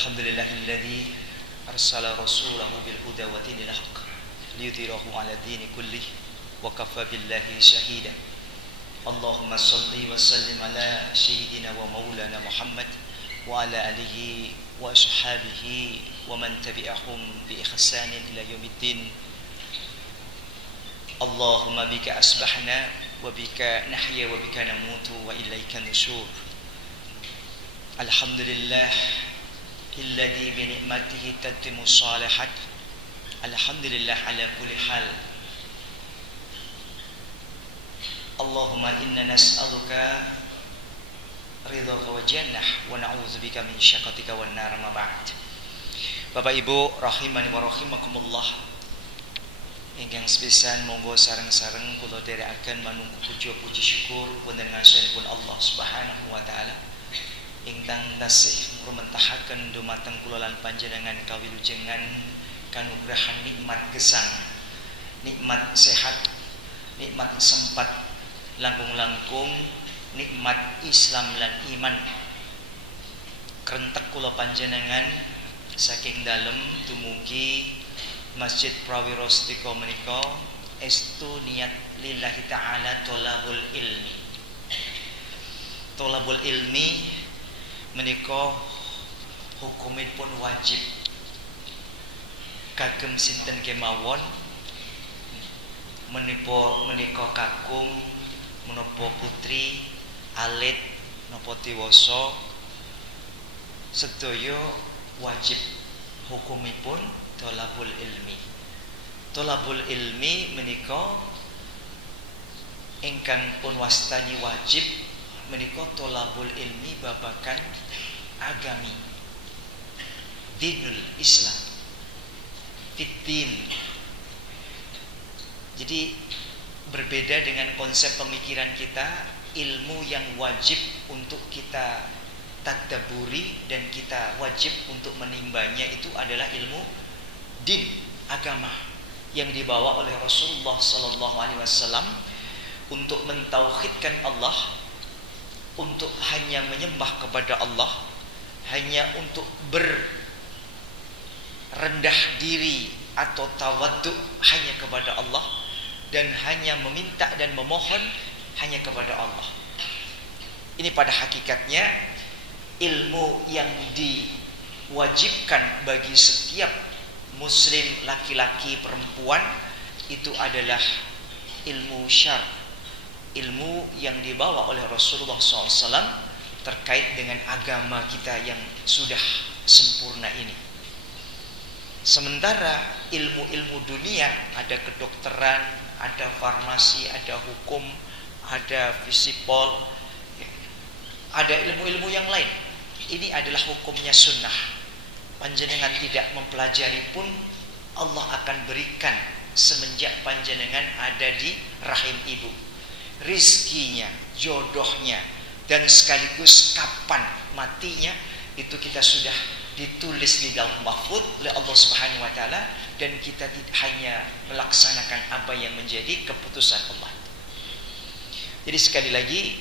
Alhamdulillahilladzi arsala rasulahu bil huda wa dinil haqq liyudhhirahu 'ala dini kullih wa kafa billahi shahida. Allahumma shalli wa sallim ala sayyidina wa maulana Muhammad wa ala alihi wa ashabihi wa man tabi'ahum bi ihsanin ila yaumiddin. Allahumma bika asbahna wa bika nahya wa bika namutu wa ilaika nusyur. Alhamdulillah alladzi bi ni'matihi tatimmu shalihat. Alhamdulillah ala kulli hal. Allahumma inna nas'aluka ridhaka wa jannah wa na'udzubika min syaqatika wan nar ma ba'd. Bapak Ibu rahimani wa rahimakumullah. Ingkang sepisan monggo sareng-sareng kula dherekaken manungku puji syukur wonten ngasanipun Allah Subhanahu wa taala ingkang tasih ngrumantahaken dumateng kula lan panjenengan kawilujengan kanugrahan nikmat gesang, nikmat sehat, nikmat sempat langkung-langkung, nikmat Islam lan iman. Krentek kula panjenengan saking dalem dumugi Masjid Prawiro Stika menika estu niat lillahi ta'ala tolabul ilmi. Tolabul ilmi menika hukumipun wajib kagem sinten kemawon menika kakung menapa putri alit napa dewasa sedaya wajib hukumipun tolabul ilmi. Tolabul ilmi menika ingkang pun wastani wajib menika tolabul ilmi babakan agami dinul Islam fitin. Jadi berbeda dengan konsep pemikiran kita, ilmu yang wajib untuk kita tadabburi dan kita wajib untuk menimbanya itu adalah ilmu din, agama yang dibawa oleh Rasulullah sallallahu alaihi wasallam untuk mentauhidkan Allah, untuk hanya menyembah kepada Allah, hanya untuk berrendah diri atau tawaddu hanya kepada Allah, dan hanya meminta dan memohon hanya kepada Allah. Ini pada hakikatnya ilmu yang diwajibkan bagi setiap muslim laki-laki perempuan itu adalah ilmu syar, ilmu yang dibawa oleh Rasulullah SAW terkait dengan agama kita yang sudah sempurna ini. Sementara ilmu-ilmu dunia, ada kedokteran, ada farmasi, ada hukum, ada fisipol, ada ilmu-ilmu yang lain. Ini adalah hukumnya sunnah. Panjenengan tidak mempelajari pun Allah akan berikan semenjak panjenengan ada di rahim ibu. Rizkinya, jodohnya, dan sekaligus kapan matinya itu kita sudah ditulis di Lauh Mahfuz oleh Allah Subhanahu wa taala, dan kita tidak hanya melaksanakan apa yang menjadi keputusan Allah. Jadi sekali lagi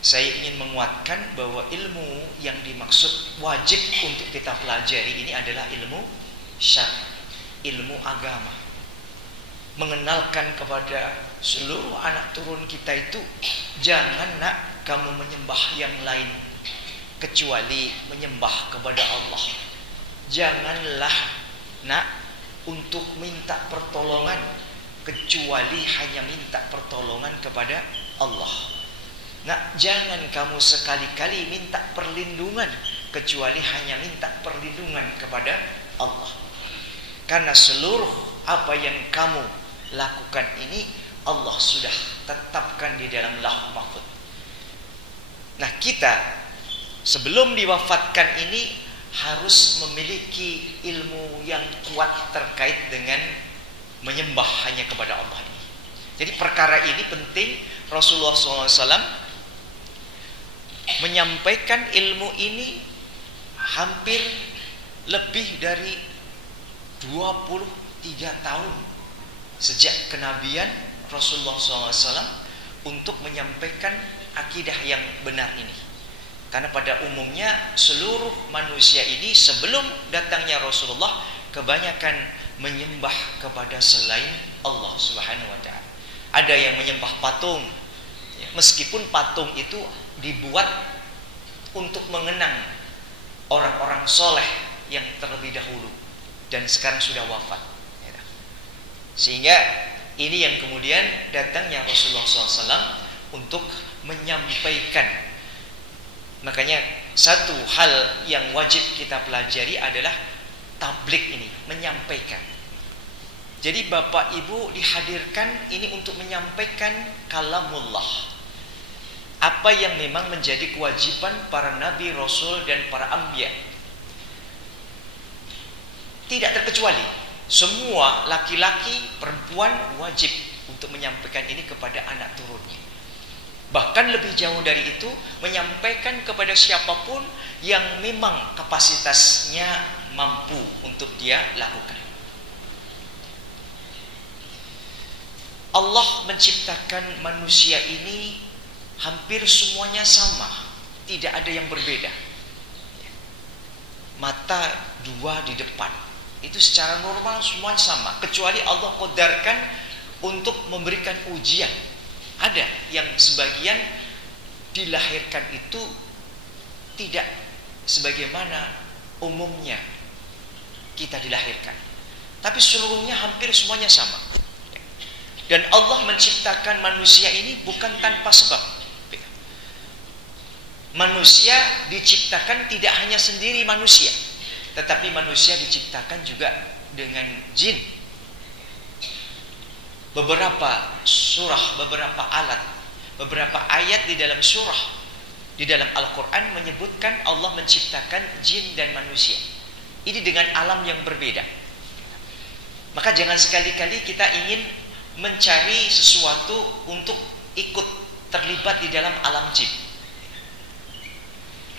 saya ingin menguatkan bahwa ilmu yang dimaksud wajib untuk kita pelajari ini adalah ilmu syar'i, ilmu agama. Mengenalkan kepada seluruh anak turun kita itu, jangan nak kamu menyembah yang lain kecuali menyembah kepada Allah. Janganlah nak untuk minta pertolongan kecuali hanya minta pertolongan kepada Allah. Nah, jangan kamu sekali-kali minta perlindungan kecuali hanya minta perlindungan kepada Allah. Karena seluruh apa yang kamu lakukan ini Allah sudah tetapkan di dalam Lauh Mahfuz. Nah, kita sebelum diwafatkan ini harus memiliki ilmu yang kuat terkait dengan menyembah hanya kepada Allah ini. Jadi perkara ini penting. Rasulullah SAW menyampaikan ilmu ini hampir lebih dari 23 tahun sejak kenabian Rasulullah SAW untuk menyampaikan akidah yang benar ini. Karena pada umumnya seluruh manusia ini sebelum datangnya Rasulullah kebanyakan menyembah kepada selain Allah Subhanahu wa taala. Ada yang menyembah patung, meskipun patung itu dibuat untuk mengenang orang-orang soleh yang terlebih dahulu dan sekarang sudah wafat. Sehingga ini yang kemudian datangnya Rasulullah SAW untuk menyampaikan. Makanya satu hal yang wajib kita pelajari adalah tabligh ini, menyampaikan. Jadi Bapak Ibu dihadirkan ini untuk menyampaikan kalamullah, apa yang memang menjadi kewajiban para nabi, rasul dan para anbiya. Tidak terkecuali, semua laki-laki, perempuan wajib untuk menyampaikan ini kepada anak turunnya. Bahkan lebih jauh dari itu, menyampaikan kepada siapapun yang memang kapasitasnya mampu untuk dia lakukan. Allah menciptakan manusia ini hampir semuanya sama, tidak ada yang berbeda. Mata dua di depan, itu secara normal semuanya sama, kecuali Allah qadarkan untuk memberikan ujian. Ada yang sebagian dilahirkan itu tidak sebagaimana umumnya kita dilahirkan, tapi seluruhnya hampir semuanya sama. Dan Allah menciptakan manusia ini bukan tanpa sebab. Manusia diciptakan tidak hanya sendiri manusia, tetapi manusia diciptakan juga dengan jin. Beberapa surah, beberapa alat, beberapa ayat di dalam surah, di dalam Al-Quran menyebutkan Allah menciptakan jin dan manusia. Ini dengan alam yang berbeda. Maka jangan sekali-kali kita ingin mencari sesuatu untuk ikut terlibat di dalam alam jin.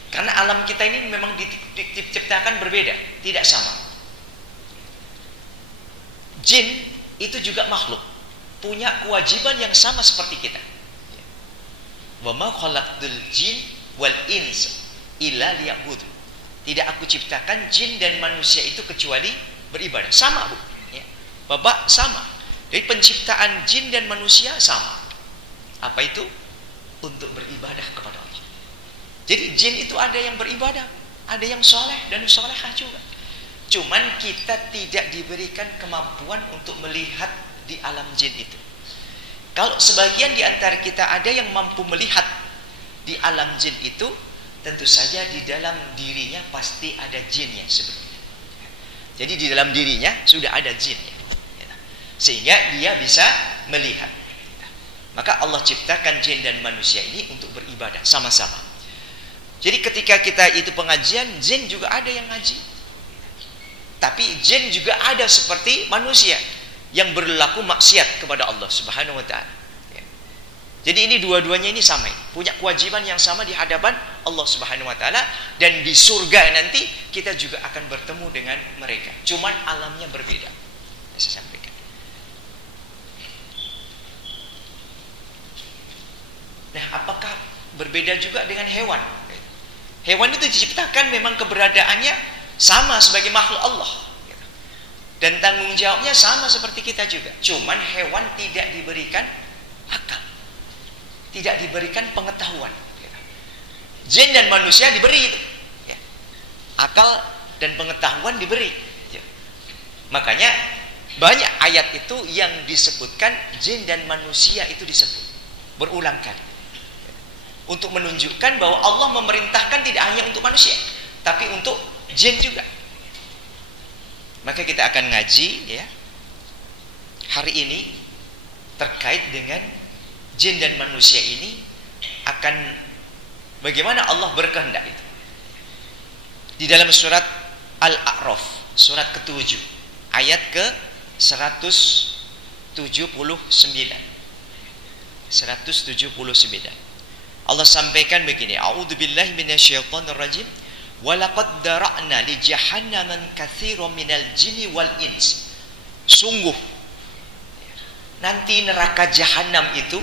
Karena alam kita ini memang diciptakan berbeda, tidak sama. Jin itu juga makhluk, punya kewajiban yang sama seperti kita. Wa ma khalaqtul jin wal ins illa liya'budun. Tidak aku ciptakan jin dan manusia itu kecuali beribadah. Sama, Bu. Ya. Bapak sama. Jadi penciptaan jin dan manusia sama. Apa itu? Untuk beribadah kepada Allah. Jadi jin itu ada yang beribadah, ada yang soleh dan solehah juga. Cuman kita tidak diberikan kemampuan untuk melihat di alam jin itu. Kalau sebagian di antara kita ada yang mampu melihat di alam jin itu, tentu saja di dalam dirinya pasti ada jinnya sebenarnya. Jadi di dalam dirinya sudah ada jinnya, sehingga dia bisa melihat. Maka Allah ciptakan jin dan manusia ini untuk beribadah sama-sama. Jadi ketika kita itu pengajian, jin juga ada yang ngaji. Tapi jin juga ada seperti manusia yang berlaku maksiat kepada Allah Subhanahu wa taala. Jadi ini dua-duanya ini sama, punya kewajiban yang sama di hadapan Allah Subhanahu wa taala, dan di surga nanti kita juga akan bertemu dengan mereka. Cuman alamnya berbeda. Saya sampaikan. Nah, apakah berbeda juga dengan hewan? Hewan itu diciptakan memang keberadaannya sama sebagai makhluk Allah, dan tanggung jawabnya sama seperti kita juga. Cuman hewan tidak diberikan akal, tidak diberikan pengetahuan. Jin dan manusia diberi itu, akal dan pengetahuan diberi. Makanya banyak ayat itu yang disebutkan jin dan manusia itu disebut berulang kali, untuk menunjukkan bahwa Allah memerintahkan tidak hanya untuk manusia, tapi untuk jin juga. Maka kita akan ngaji ya hari ini terkait dengan jin dan manusia ini, akan bagaimana Allah berkehendak itu. Di dalam surat Al-A'raf, surat ke-7, ayat ke-179. Allah sampaikan begini, a'udzubillahi minasyaitonir rajim, wa laqad dara'na li jahannaman katsiran minal jinni wal ins. Sungguh nanti neraka jahanam itu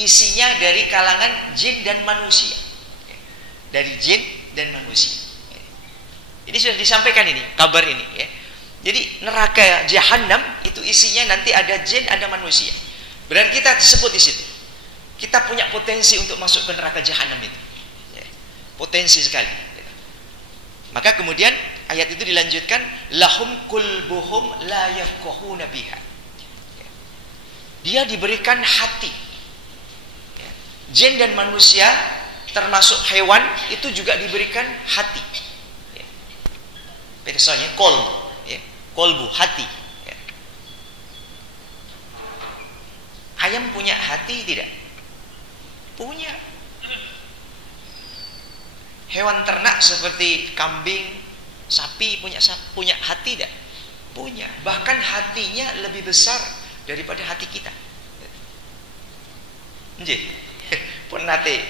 isinya dari kalangan jin dan manusia. dari jin dan manusia. Ini sudah disampaikan ini, kabar ini ya. Jadi neraka jahanam itu isinya nanti ada jin, ada manusia. Berarti kita disebut di situ. Kita punya potensi untuk masuk ke neraka jahanam itu. Ya. Potensi sekali. Maka kemudian ayat itu dilanjutkan, lahum kulbuhum la yafqahuna biha. Dia diberikan hati. Ya. Jin dan manusia termasuk hewan itu juga diberikan hati. Ya. Misalnya kolbu, ya. Kolbu hati. Ya. Ayam punya hati tidak? Punya. Hewan ternak seperti kambing, sapi punya hati tidak? Punya. Bahkan hatinya lebih besar daripada hati kita. Nggih. Pun nate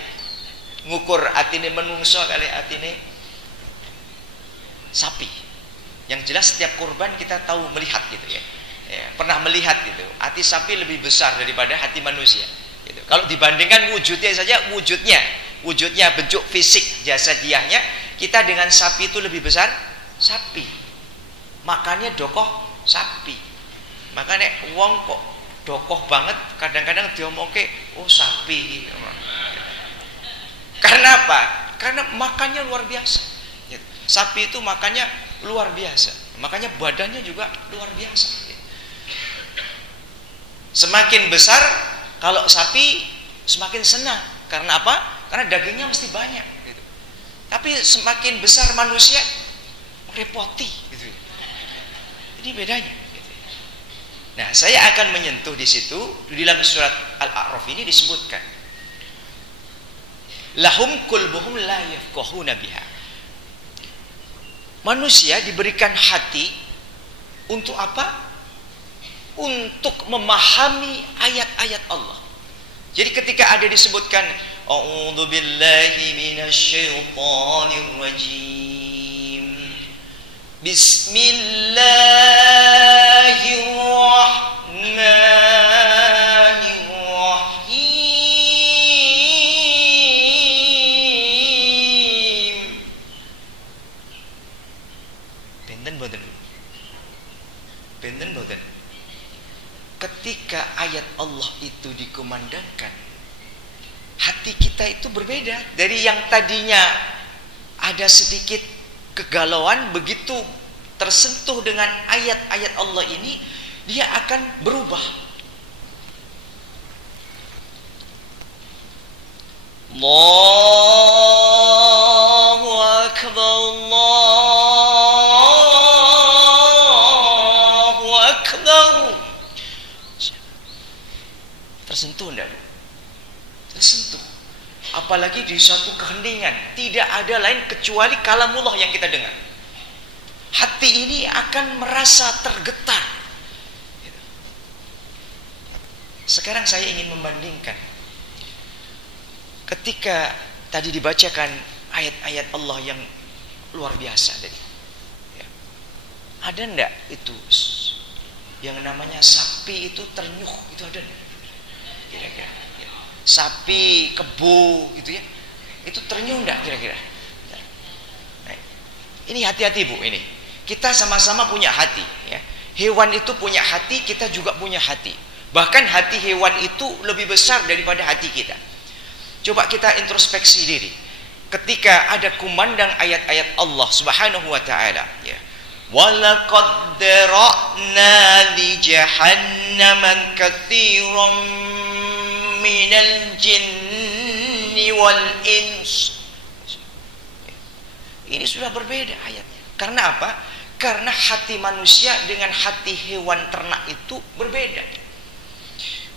ngukur atine menungso kali atine sapi. Yang jelas setiap kurban kita tahu melihat gitu ya. Pernah melihat gitu. Hati sapi lebih besar daripada hati manusia. Gitu. Kalau dibandingkan wujudnya saja, wujudnya bentuk fisik jasadiahnya, kita dengan sapi itu lebih besar sapi. Makannya dokoh sapi. Makanya wong kok dokoh banget kadang-kadang diomongke oh sapi. Karena apa? Karena makannya luar biasa. Sapi itu makannya luar biasa. Makanya badannya juga luar biasa. Semakin besar kalau sapi semakin senang. Karena apa? Karena dagingnya mesti banyak gitu. Tapi semakin besar manusia repoti gitu. Jadi bedanya gitu. Nah, saya akan menyentuh di situ di dalam surat Al-A'raf ini disebutkan lahum kulbuhum la yafqahuna biha. Manusia diberikan hati untuk apa? Untuk memahami ayat-ayat Allah. Jadi ketika ada disebutkan a'udzu billahi minasyaitonir rajim. Bismillahirrahmanirrahim. Benten boten. Ketika ayat Allah itu dikumandangkan, hati kita itu berbeda dari yang tadinya ada sedikit kegalauan, begitu tersentuh dengan ayat-ayat Allah ini, dia akan berubah. Allahu Akbar, Allahu Akbar. Tersentuh enggak? Tersentuh. Apalagi di suatu keheningan, tidak ada lain kecuali kalamullah yang kita dengar. Hati ini akan merasa tergetar. Sekarang saya ingin membandingkan. Ketika tadi dibacakan ayat-ayat Allah yang luar biasa tadi, ada enggak itu yang namanya sapi itu ternyuh, itu ada enggak? Kira-kira sapi kebo gitu ya, itu ternyuh enggak kira-kira? Nah, ini hati-hati Bu, ini kita sama-sama punya hati ya. Hewan itu punya hati, kita juga punya hati. Bahkan hati hewan itu lebih besar daripada hati kita. Coba kita introspeksi diri. Ketika ada kumandang ayat-ayat Allah Subhanahu wa taala ya. Walaqad dara'na li jahannama katsiran minal jinni wal ins. Ini sudah berbeda ayatnya. Karena apa? Karena hati manusia dengan hati hewan ternak itu berbeda.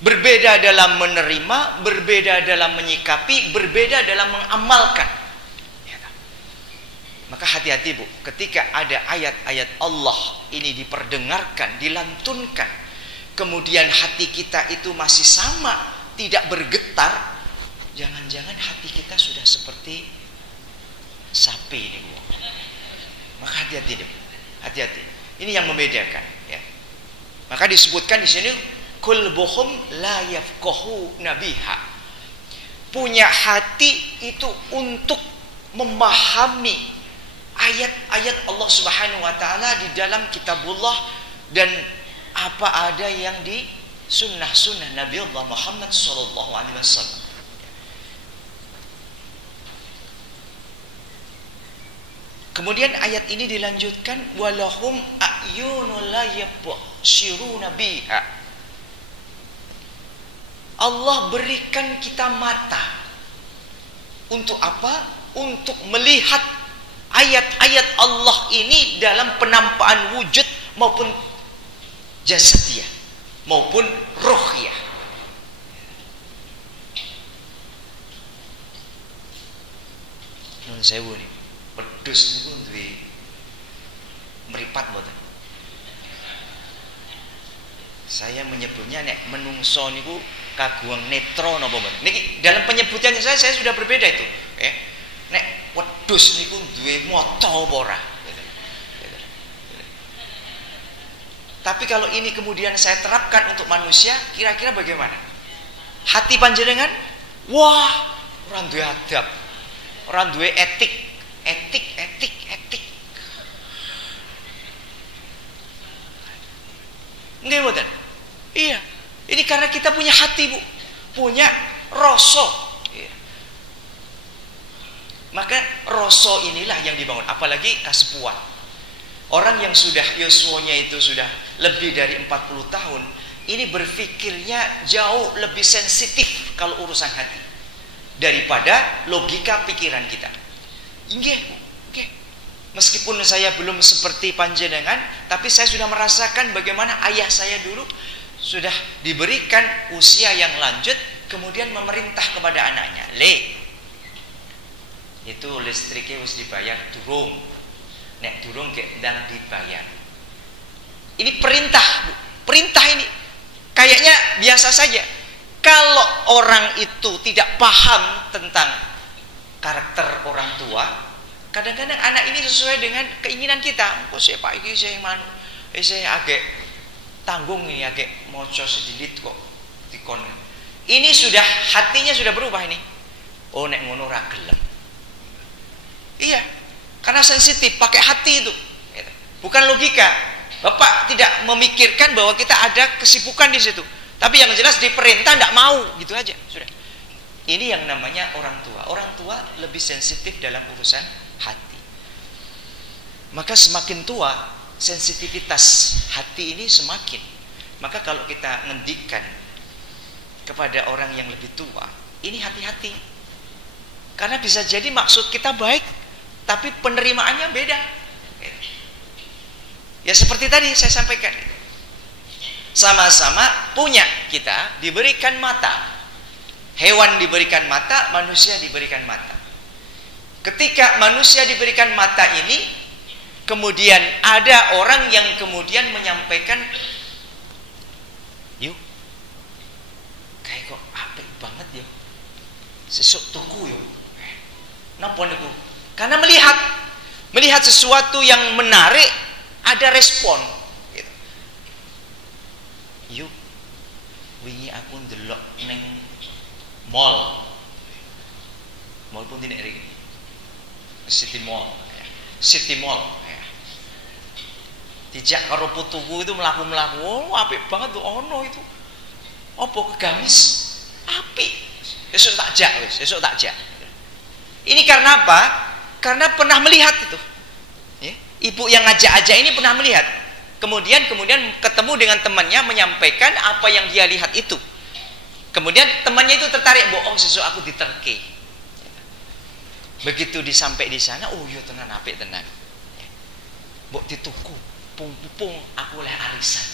Berbeda dalam menerima, berbeda dalam menyikapi, berbeda dalam mengamalkan. Maka hati-hati Bu, ketika ada ayat-ayat Allah ini diperdengarkan, dilantunkan, kemudian hati kita itu masih sama, tidak bergetar, jangan-jangan hati kita sudah seperti sapi ini Bu. Maka hati-hati, hati-hati. Ini yang membedakan. Ya. Maka disebutkan di sini, kulbuhum la yafqahu nabiha. Punya hati itu untuk memahami ayat-ayat Allah Subhanahu wa taala di dalam kitabullah dan apa ada yang di sunnah-sunnah Nabi Allah Muhammad sallallahu alaihi wasallam. Kemudian ayat ini dilanjutkan walahum a'yunul la yabsiruna biha. Allah berikan kita mata. Untuk apa? Untuk melihat ayat-ayat Allah ini dalam penampakan wujud maupun jasadiyah maupun ruhiyah. Nun sewu nih, pedus niku duwe meripat mboten. Saya menyebutnya nek menungso niku kagungan netro napa mboten. Niki dalam penyebutannya saya sudah berbeda itu. Nek wedhus niku duwe mata apa ora? Tapi kalau ini kemudian saya terapkan untuk manusia, kira-kira bagaimana? Hati panjenengan, wah, orang duwe adab, orang duwe etik. Nggih mboten? Iya. Ini karena kita punya hati, Bu. Punya rasa. Iya. Maka rasa inilah yang dibangun, apalagi kasepuan. Orang yang sudah yuswanya itu sudah lebih dari 40 tahun, ini berpikirnya jauh lebih sensitif kalau urusan hati daripada logika pikiran kita. Nggih. Meskipun saya belum seperti panjenengan, tapi saya sudah merasakan bagaimana ayah saya dulu sudah diberikan usia yang lanjut, kemudian memerintah kepada anaknya, itu listriknya harus dibayar durung. Nek durung kek ndang dibayar. Ini perintah, Bu. Perintah ini kayaknya biasa saja. Kalau orang itu tidak paham tentang karakter orang tua, kadang-kadang anak ini sesuai dengan keinginan kita. Kok saya Pak iki saya manu, saya agak tanggung ini, agak moco sedikit kok dikon. Ini sudah hatinya sudah berubah ini. Oh nek ngono ra gelem. Iya. Karena sensitif, pakai hati itu, bukan logika. Bapak tidak memikirkan bahwa kita ada kesibukan di situ, tapi yang jelas diperintah tidak mau, gitu aja. Sudah. Ini yang namanya orang tua. Orang tua lebih sensitif dalam urusan hati. Maka semakin tua, sensitivitas hati ini semakin. Maka kalau kita ngendikan kepada orang yang lebih tua, ini hati-hati. Karena bisa jadi maksud kita baik, tapi penerimaannya beda. Ya seperti tadi saya sampaikan, sama-sama punya, kita diberikan mata, hewan diberikan mata, manusia diberikan mata. Ketika manusia diberikan mata ini, kemudian ada orang yang kemudian menyampaikan, yuk kayak kok apik banget yuk, sesuk tuku yuk. Napa niku? Karena melihat sesuatu yang menarik, ada respon. Gitu. Yuk, wingi aku ndelok neng mall pun tidak ring, City Mall. Dijak karo putuku itu melaku, oh apik banget tuh ono itu. Apa kegamis? Apik. Besok tak jak. Ini karena apa? Karena pernah melihat itu. Ya? Ibu yang ngajak-ajak ini pernah melihat. Kemudian ketemu dengan temannya, menyampaikan apa yang dia lihat itu. Kemudian temannya itu tertarik, bohong sesuatu aku diterke. Begitu disampai di sana, oh iya tenan apik tenan. Mbok dituku, pung aku oleh arisan.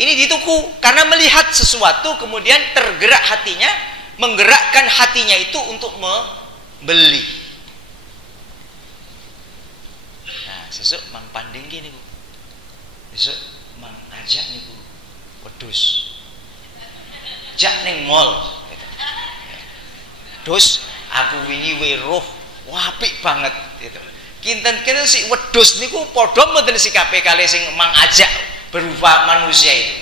Ini dituku karena melihat sesuatu, kemudian tergerak hatinya, menggerakkan hatinya itu untuk membeli. Sesuk mang panding gini Bu. Besok mang ajak nih Bu. Wedhus. Jak ning mall. Dus aku wingi weruh, wah apik banget gitu. Kinten-kinten si wedhus niku padha mboten sikape kali sing mang ajak berupa manusia itu.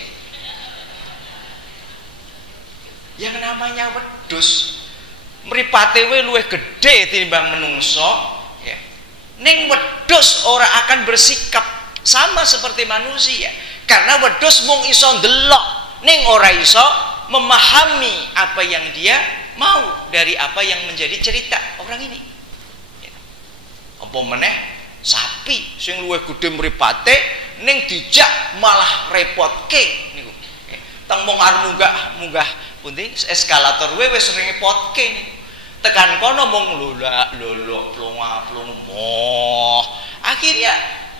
Yang namanya wedhus mripate we luwih gedhe tinimbang menungso, ya. Ning wedhus ora akan bersikap sama seperti manusia. Karena wedhus mung iso ndelok, ning ora iso memahami apa yang dia mau dari apa yang menjadi cerita orang ini. Ya. Apa meneh sapi sing luwih gedhe mripate ning dijak malah repotke niku. Ya. Teng mung arep munggah pundi eskalator wis repotke niku. Tekan kono mung lolok plonga. Akhirnya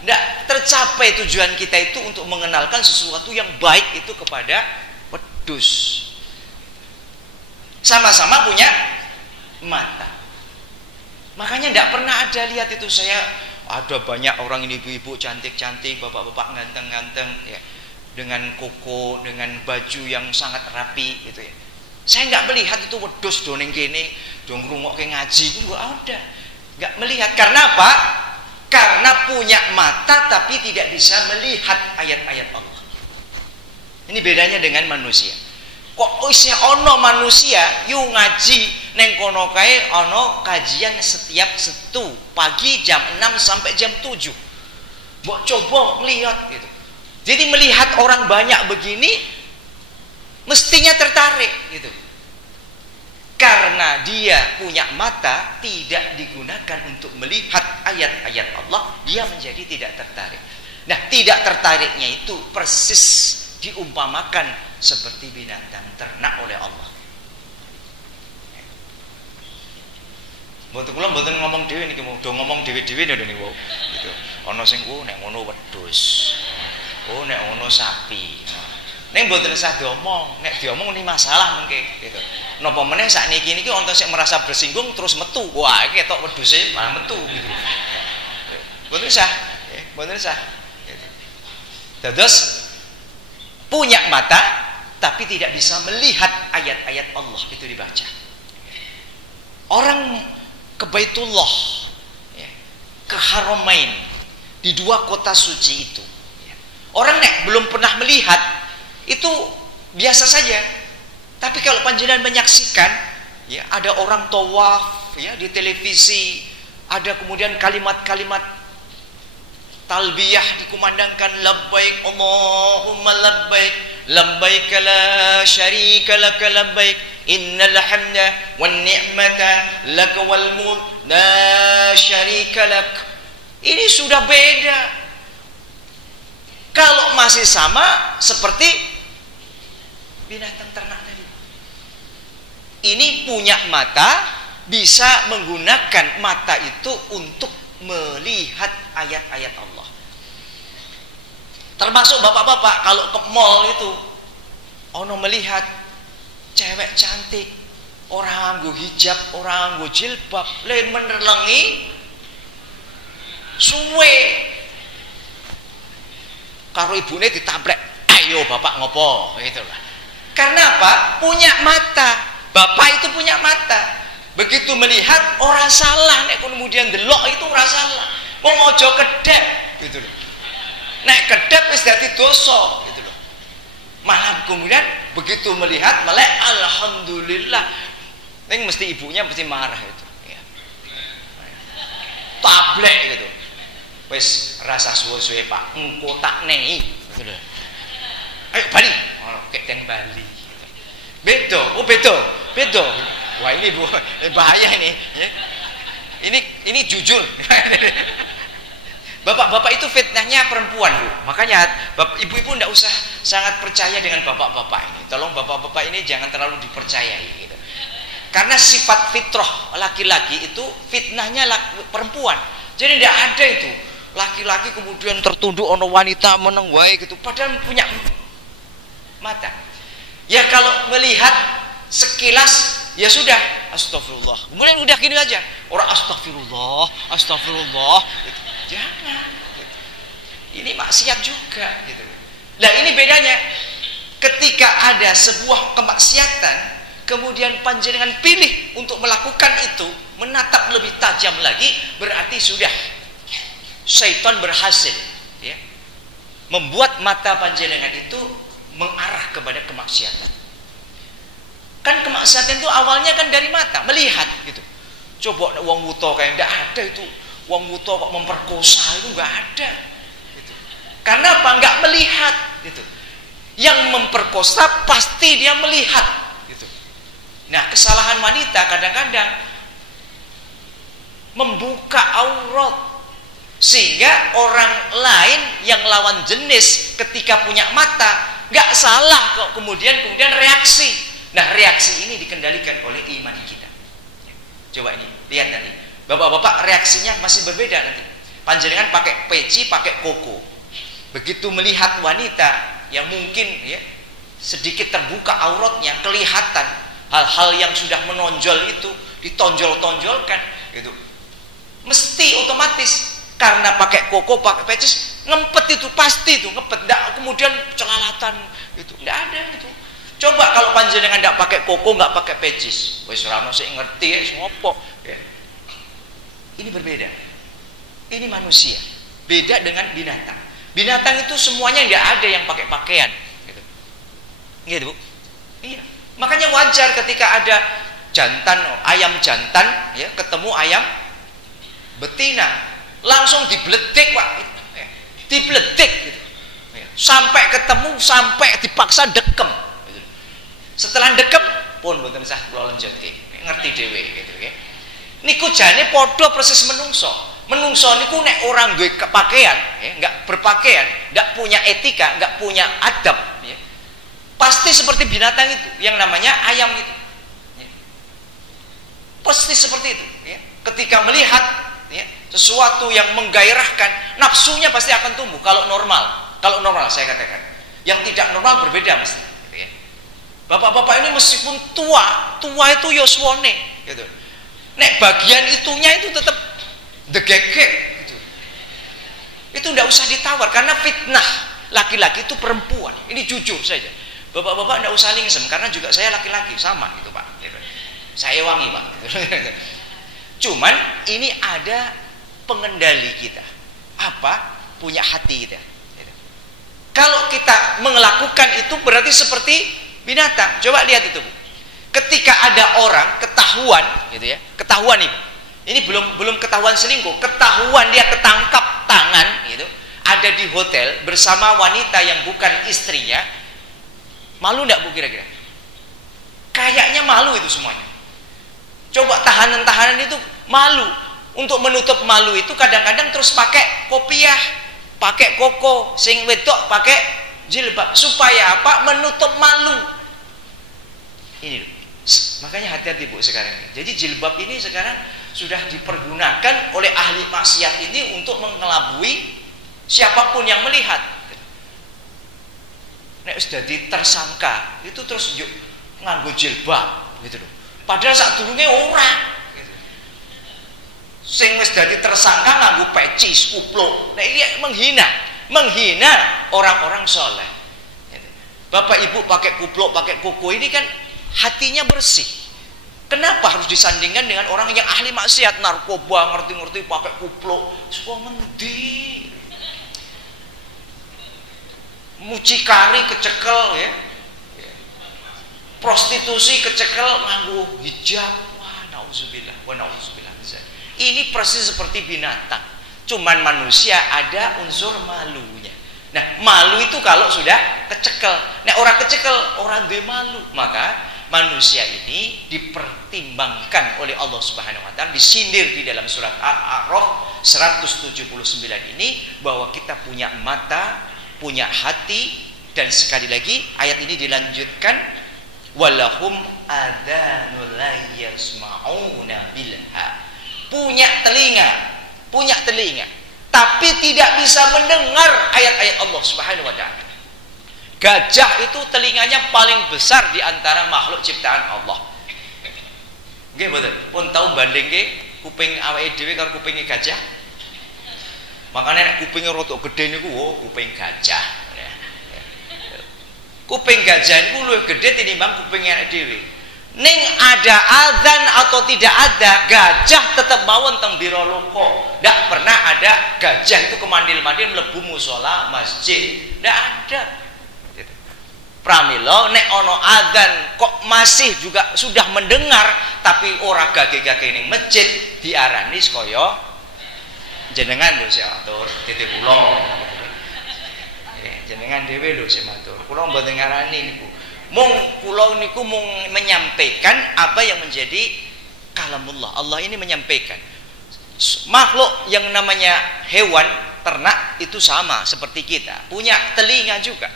tidak tercapai tujuan kita itu untuk mengenalkan sesuatu yang baik itu kepada wedhus. Sama-sama punya mata. Makanya tidak pernah ada lihat itu saya ada banyak orang ini ibu-ibu cantik-cantik, bapak-bapak ganteng-ganteng ya, dengan koko, dengan baju yang sangat rapi gitu ya. Saya nggak melihat itu wedhus do ning kene, do ngrungokke ngaji itu nggak ada. Nggak melihat karena apa? Karena punya mata tapi tidak bisa melihat ayat-ayat Allah. Ini bedanya dengan manusia. Kok isih ono manusia yu ngaji neng kono kae ono kajian setiap Setu pagi jam 6 sampai jam 7. Mbok coba melihat gitu. Jadi melihat orang banyak begini mestinya tertarik gitu. Karena dia punya mata tidak digunakan untuk melihat ayat-ayat Allah, dia menjadi tidak tertarik. Nah, tidak tertariknya itu persis diumpamakan seperti binatang ternak oleh Allah. Mboten kula mboten ngomong dhewe niki, do ngomong dhewe-dhewe niku gitu. Ana sing ku nek ngono wedhus. Oh nek ngono sapi. Nek mboten usah diomong, nek diomong ini masalah mengke gitu. Napa meneh sakniki niki wonten sing merasa bersinggung terus metu. Wah, iki ketok wedhuse malah metu gitu. Mboten usah, mboten usah. Gitu. Dados punya mata tapi tidak bisa melihat ayat-ayat Allah itu dibaca. Orang ke Baitullah ya, ke Haramain di dua kota suci itu. Ya. Orang nek belum pernah melihat itu biasa saja. Tapi kalau panjenengan menyaksikan ya ada orang tawaf ya di televisi, ada kemudian kalimat-kalimat talbiyah dikumandangkan labbaik Allahumma labbaik labbaik la syarika lak labbaik innal hamda wan ni'mata lak wal mulk la syarika lak. Ini sudah beda. Kalau masih sama seperti binatang ternak tadi. Ini punya mata, bisa menggunakan mata itu untuk melihat ayat-ayat Allah. Termasuk bapak-bapak kalau ke mall itu ono melihat cewek cantik, orang nganggo hijab, orang nganggo jilbab, lain menelengi suwe karo ibune ditabrak, ayo bapak ngopo gitu lah. Karena apa? Punya mata. Bapak itu punya mata. Begitu melihat orang salah, nek kemudian delok itu ora salah. Wong aja kedep gitu loh. Nek kedep wis dadi dosa gitu loh. Malah kemudian begitu melihat melek alhamdulillah. Ning mesti ibunya mesti marah itu ya. Tablek gitu. Wis rasa suwe-suwe Pak, engko tak nehi gitu loh. Ayo bali. Oh, kek teng Bali. Bedo, oh bedo. Wah ini bahaya ini. Ya. Ini jujur. Bapak-bapak itu fitnahnya perempuan, Bu. Makanya ibu-ibu tidak usah sangat percaya dengan bapak-bapak ini. Tolong bapak-bapak ini jangan terlalu dipercayai. Gitu. Karena sifat fitrah laki-laki itu fitnahnya perempuan. Jadi tidak ada itu laki-laki kemudian tertunduk ono wanita meneng wae gitu. Padahal punya mata. Ya kalau melihat sekilas ya sudah astagfirullah. Kemudian udah gini aja. Orang astagfirullah. Gitu. Jangan. Gitu. Ini maksiat juga gitu. Nah, ini bedanya. Ketika ada sebuah kemaksiatan, kemudian panjenengan pilih untuk melakukan itu, menatap lebih tajam lagi, berarti sudah syaitan berhasil ya, membuat mata panjenengan itu mengarah kepada kemaksiatan. Kan kemaksiatan itu awalnya kan dari mata, melihat gitu. Coba wong wuto kayak nggak ada itu, wong wuto kok memperkosa itu nggak ada. Gitu. Karena apa? Nggak melihat gitu. Yang memperkosa pasti dia melihat gitu. Nah, kesalahan wanita kadang-kadang membuka aurat sehingga orang lain yang lawan jenis ketika punya mata nggak salah kok kemudian reaksi. Nah, reaksi ini dikendalikan oleh iman kita. Coba ini lihat nanti, bapak-bapak reaksinya masih berbeda nanti. Panjenengan pakai peci, pakai koko, begitu melihat wanita yang mungkin ya sedikit terbuka auratnya, kelihatan hal-hal yang sudah menonjol itu ditonjol-tonjolkan gitu, mesti otomatis karena pakai koko, pakai peci, ngempet itu pasti itu ngempet, enggak kemudian celalatan itu, enggak ada itu. Coba kalau panjenengan enggak pakai koko, enggak pakai pecis, wis ora ono sing ngerti ya ngopo ya. Ini berbeda. Ini manusia. Beda dengan binatang. Binatang itu semuanya enggak ada yang pakai pakaian gitu. Gitu, Bu. Iya. Makanya wajar ketika ada jantan, ayam jantan ya ketemu ayam betina, langsung dibledek, Pak. Dibledek gitu. Sampai ketemu, sampai dipaksa dekem. Setelah dekem pun mboten sah kula lanjutke. Ngerti dhewe gitu ya. Niku jane padha persis menungso. Menungso niku nek orang duwe pakaian, ya, enggak berpakaian, enggak punya etika, enggak punya adab, ya, pasti seperti binatang itu, yang namanya ayam itu. Ya. Pasti seperti itu. Ya. Ketika melihat ya, sesuatu yang menggairahkan, nafsunya pasti akan tumbuh. Kalau normal saya katakan. Yang tidak normal berbeda mesti. Gitu ya. Bapak-bapak ini meskipun tua itu yoswone, gitu. Nek bagian itunya itu tetap degegek gitu. Itu tidak usah ditawar karena fitnah laki-laki itu perempuan. Ini jujur saja. Bapak-bapak tidak usah lingsem karena juga saya laki-laki sama gitu, Pak. Gitu. Saya wangi, Pak. Gitu. Cuman ini ada pengendali kita. Apa? Punya hati kita. Gitu. Kalau kita melakukan itu berarti seperti binatang. Coba lihat itu, Bu. Ketika ada orang ketahuan gitu ya. Ketahuan nih. Ini belum ketahuan selingkuh, ketahuan dia ketangkap tangan gitu, ada di hotel bersama wanita yang bukan istrinya. Malu enggak, Bu, kira-kira? Kayaknya malu itu semuanya. Coba tahanan-tahanan itu malu. Untuk menutup malu itu kadang-kadang terus pakai kopiah, pakai koko, sing wedok pakai jilbab supaya apa? Menutup malu. Ini loh. Makanya hati-hati, Bu, sekarang ini. Jadi jilbab ini sekarang sudah dipergunakan oleh ahli maksiat ini untuk mengelabui siapapun yang melihat. Nek sudah ditersangka itu terus yuk nganggo jilbab gitu loh. Padahal saat dulunya orang gitu. Sing wis dadi tersangka nganggo pecis, kupluk. Nah, ini menghina orang-orang soleh. Bapak Ibu pakai kupluk, pakai kuku ini kan hatinya bersih. Kenapa harus disandingkan dengan orang yang ahli maksiat, narkoba, ngerti-ngerti pakai kupluk, suka ngendi, mucikari kecekel ya, prostitusi kecekel nganggo hijab, wah nauzubillah, wa nauzubillah. Ini persis seperti binatang, cuman manusia ada unsur malunya. Nah, malu itu kalau sudah kecekel. Nah, orang kecekel, orang duwe malu, maka manusia ini dipertimbangkan oleh Allah Subhanahu wa taala, disindir di dalam surat Al-A'raf 179 ini bahwa kita punya mata, punya hati, dan sekali lagi ayat ini dilanjutkan walahum adanul la yasma'una bilha. Punya telinga, tapi tidak bisa mendengar ayat-ayat Allah Subhanahu wa taala. Gajah itu telinganya paling besar di antara makhluk ciptaan Allah. Nggih mboten? Pun tahu bandingke kuping awake dhewe karo kupinge gajah. Makanya nek kupinge rada gedhe niku kuping gajah. Kuping gajah niku luwih gedhe tinimbang kuping awake dhewe. Ning ada azan atau tidak ada, gajah tetap mawon teng biro loko. Ndak pernah ada gajah itu kemandil-mandil mlebu musala masjid. Ndak ada. Pramila nek ono adzan kok masih juga sudah mendengar tapi ora gage-gage ning masjid diarani kaya jenengan lho sing atur titip kula. Jenengan dhewe lho sing matur. Kula mboten ngarani niku. Mung kula niku mung menyampaikan apa yang menjadi kalamullah. Allah ini menyampaikan. Makhluk yang namanya hewan ternak itu sama seperti kita, punya telinga juga.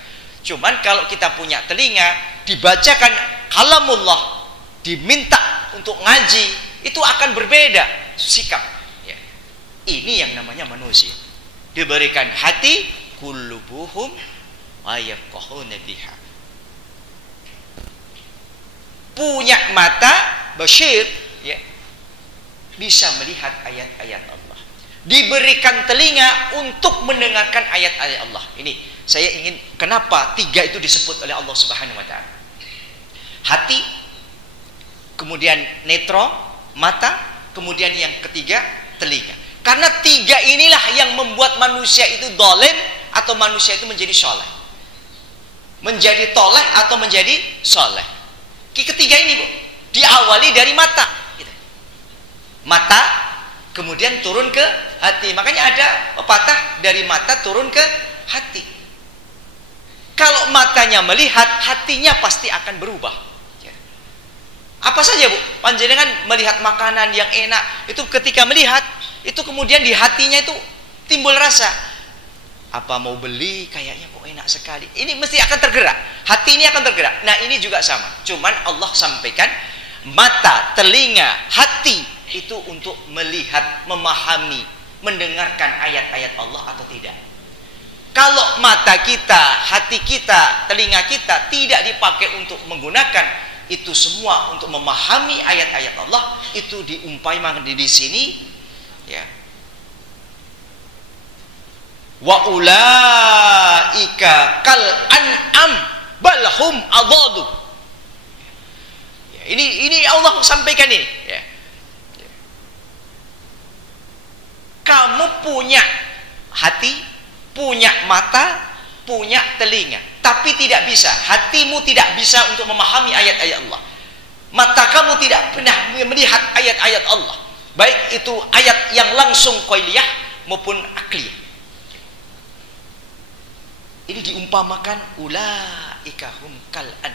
Cuman kalau kita punya telinga, dibacakan kalamullah, diminta untuk ngaji, itu akan berbeda sikap. Ya. Ini yang namanya manusia. Diberikan hati, qulubuhum ayaqahuna biha. Punya mata, basyir, ya, bisa melihat ayat-ayat Allah. Diberikan telinga untuk mendengarkan ayat-ayat Allah. Ini saya ingin, kenapa tiga itu disebut oleh Allah Subhanahu wa taala? Hati, kemudian netro, mata, kemudian yang ketiga telinga. Karena tiga inilah yang membuat manusia itu dolen atau manusia itu menjadi soleh, menjadi toleh atau menjadi soleh. Ketiga ini, Bu, diawali dari mata. Mata, kemudian turun ke hati. Makanya ada pepatah dari mata turun ke hati. Kalau matanya melihat, hatinya pasti akan berubah. Apa saja, Bu? Panjenengan melihat makanan yang enak, itu ketika melihat, itu kemudian di hatinya itu timbul rasa, apa mau beli, kayaknya kok enak sekali. Ini mesti akan tergerak. Hati ini akan tergerak. Nah, ini juga sama. Cuman Allah sampaikan mata, telinga, hati itu untuk melihat, memahami, mendengarkan ayat-ayat Allah atau tidak. Kalau mata kita, hati kita, telinga kita tidak dipakai untuk menggunakan itu semua untuk memahami ayat-ayat Allah, itu diumpamakan di sini, ya. Wa ulaika kal an'am bal hum adallu. Ya, ini Allah sampaikan ini, ya. Kamu punya hati, punya mata, punya telinga, tapi tidak bisa, hatimu tidak bisa untuk memahami ayat-ayat Allah. Mata kamu tidak pernah melihat ayat-ayat Allah, baik itu ayat yang langsung qauliyah maupun akliyah. Ini diumpamakan ulaika hum kal an,